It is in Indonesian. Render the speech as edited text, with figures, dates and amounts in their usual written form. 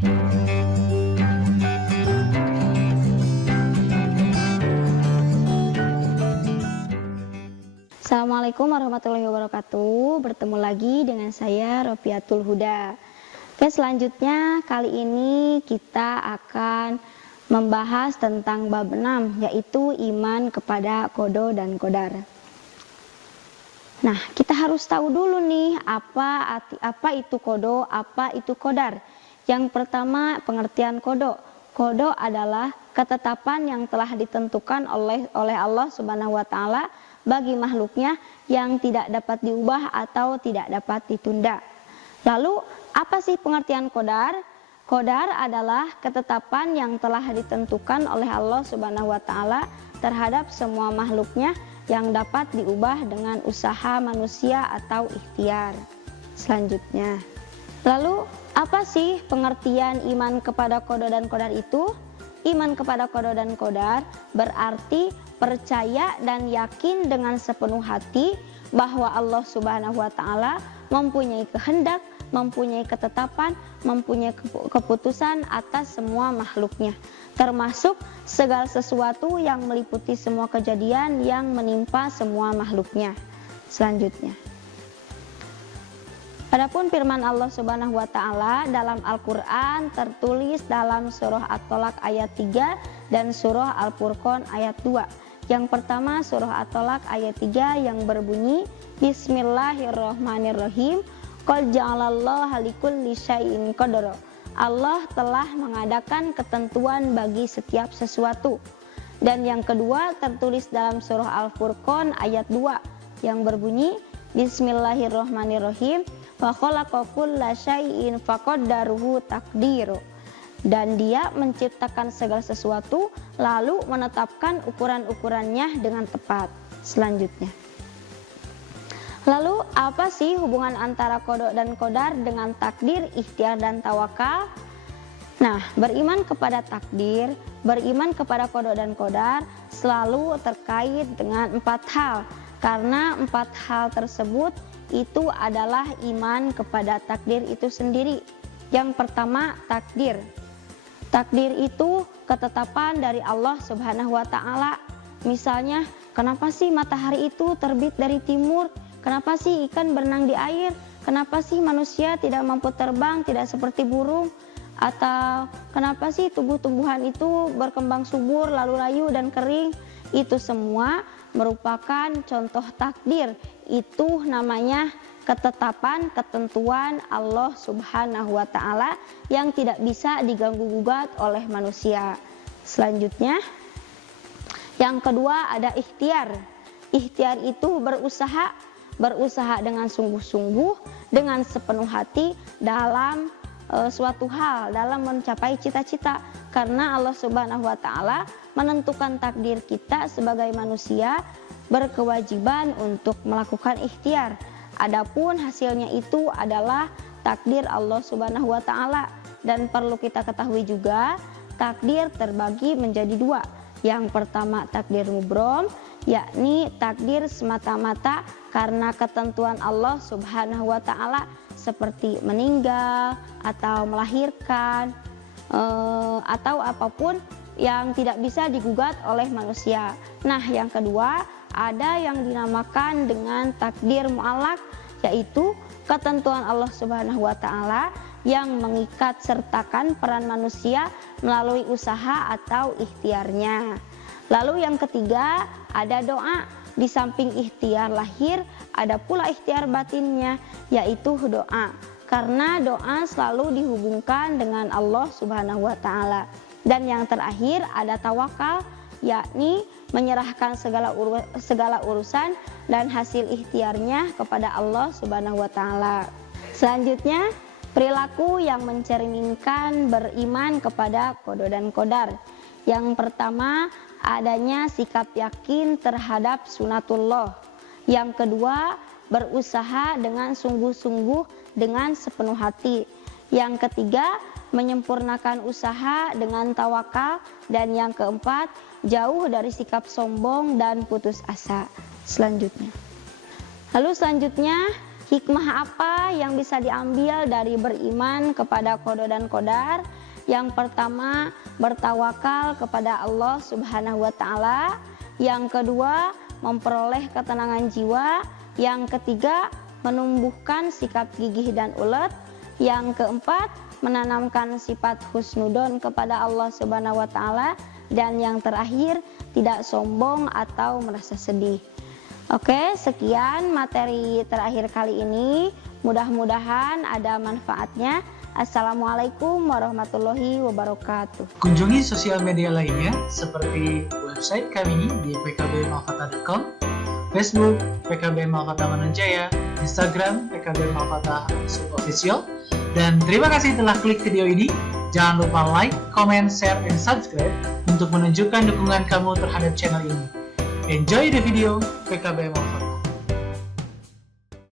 Assalamualaikum warahmatullahi wabarakatuh. Bertemu lagi dengan saya Rofiatul Huda. Oke, selanjutnya kali ini kita akan membahas tentang bab 6, yaitu iman kepada qada dan qadar. Nah, kita harus tahu dulu nih apa itu qada, apa itu qadar. Yang pertama, pengertian qada. Qada adalah ketetapan yang telah ditentukan oleh Allah Subhanahu wa taala bagi makhluknya yang tidak dapat diubah atau tidak dapat ditunda. Lalu, apa sih pengertian qadar? Qadar adalah ketetapan yang telah ditentukan oleh Allah Subhanahu wa taala terhadap semua makhluknya yang dapat diubah dengan usaha manusia atau ikhtiar. Selanjutnya, lalu apa sih pengertian iman kepada qada dan qadar itu? Iman kepada qada dan qadar berarti percaya dan yakin dengan sepenuh hati bahwa Allah Subhanahu wa taala mempunyai kehendak, mempunyai ketetapan, mempunyai keputusan atas semua makhluknya, termasuk segala sesuatu yang meliputi semua kejadian yang menimpa semua makhluknya. Selanjutnya, adapun firman Allah Subhanahu wa taala dalam Al-Qur'an tertulis dalam surah At-Tolaq ayat 3 dan surah Al-Furqan ayat 2. Yang pertama surah At-Tolaq ayat 3 yang berbunyi Bismillahirrahmanirrahim. Qad ja'alallahu likulli syai'in qadara. Allah telah mengadakan ketentuan bagi setiap sesuatu. Dan yang kedua tertulis dalam surah Al-Furqan ayat 2 yang berbunyi Bismillahirrahmanirrahim. Wa khalaqa kulla syai'in faqaddaruhu taqdiru. Dan dia menciptakan segala sesuatu lalu menetapkan ukuran-ukurannya dengan tepat. Selanjutnya, lalu apa sih hubungan antara qada dan qadar dengan takdir, ikhtiar dan tawakal? Nah, beriman kepada takdir, beriman kepada qada dan qadar selalu terkait dengan 4 hal. Karena 4 hal tersebut itu adalah iman kepada takdir itu sendiri. Yang pertama, takdir. Takdir itu ketetapan dari Allah Subhanahu wa taala. Misalnya, kenapa sih matahari itu terbit dari timur? Kenapa sih ikan berenang di air? Kenapa sih manusia tidak mampu terbang, tidak seperti burung? Atau kenapa sih tumbuh-tumbuhan itu berkembang subur, lalu layu dan kering? Itu semua merupakan contoh takdir. Itu namanya ketetapan, ketentuan Allah Subhanahu wa taala yang tidak bisa diganggu-gugat oleh manusia. Selanjutnya, yang kedua ada ikhtiar. Ikhtiar itu berusaha dengan sungguh-sungguh, dengan sepenuh hati dalam suatu hal, dalam mencapai cita-cita. Karena Allah Subhanahu wa taala menentukan takdir kita sebagai manusia berkewajiban untuk melakukan ikhtiar. Adapun hasilnya itu adalah takdir Allah Subhanahu wa taala. Dan perlu kita ketahui juga, takdir terbagi menjadi 2. Yang pertama takdir mubrom, yakni takdir semata-mata karena ketentuan Allah Subhanahu wa taala seperti meninggal atau melahirkan atau apapun yang tidak bisa digugat oleh manusia. Nah, yang kedua ada yang dinamakan dengan takdir mu'allaq, yaitu ketentuan Allah Subhanahu wa taala yang mengikat sertakan peran manusia melalui usaha atau ikhtiarnya. Lalu yang ketiga ada doa. Di samping ikhtiar lahir ada pula ikhtiar batinnya, yaitu doa. Karena doa selalu dihubungkan dengan Allah Subhanahu wa taala. Dan yang terakhir ada tawakal, yakni menyerahkan segala urusan dan hasil ikhtiarnya kepada Allah Subhanahu wa taala. Selanjutnya, perilaku yang mencerminkan beriman kepada qada dan qadar. Yang pertama, adanya sikap yakin terhadap sunatullah. Yang kedua, berusaha dengan sungguh-sungguh dengan sepenuh hati. Yang ketiga, menyempurnakan usaha dengan tawakal. Dan yang keempat, jauh dari sikap sombong dan putus asa. Lalu selanjutnya Hikmah apa yang bisa diambil dari beriman kepada qada dan qadar? Yang pertama, bertawakal kepada Allah Subhanahu wa taala. Yang kedua, memperoleh ketenangan jiwa. Yang ketiga, menumbuhkan sikap gigih dan ulet. Yang keempat, menanamkan sifat husnudon kepada Allah Subhanahu wa taala. Dan yang terakhir, tidak sombong atau merasa sedih. Oke, sekian materi terakhir kali ini. Mudah-mudahan ada manfaatnya. Assalamualaikum warahmatullahi wabarakatuh. Kunjungi sosial media lainnya seperti website kami di pkbmalfata.com, Facebook PKB Malfata Manunjaya, Instagram PKB Malfata _official. Dan terima kasih telah klik video ini. Jangan lupa like, comment, share, dan subscribe untuk menunjukkan dukungan kamu terhadap channel ini. Enjoy the video, PKB Malfata.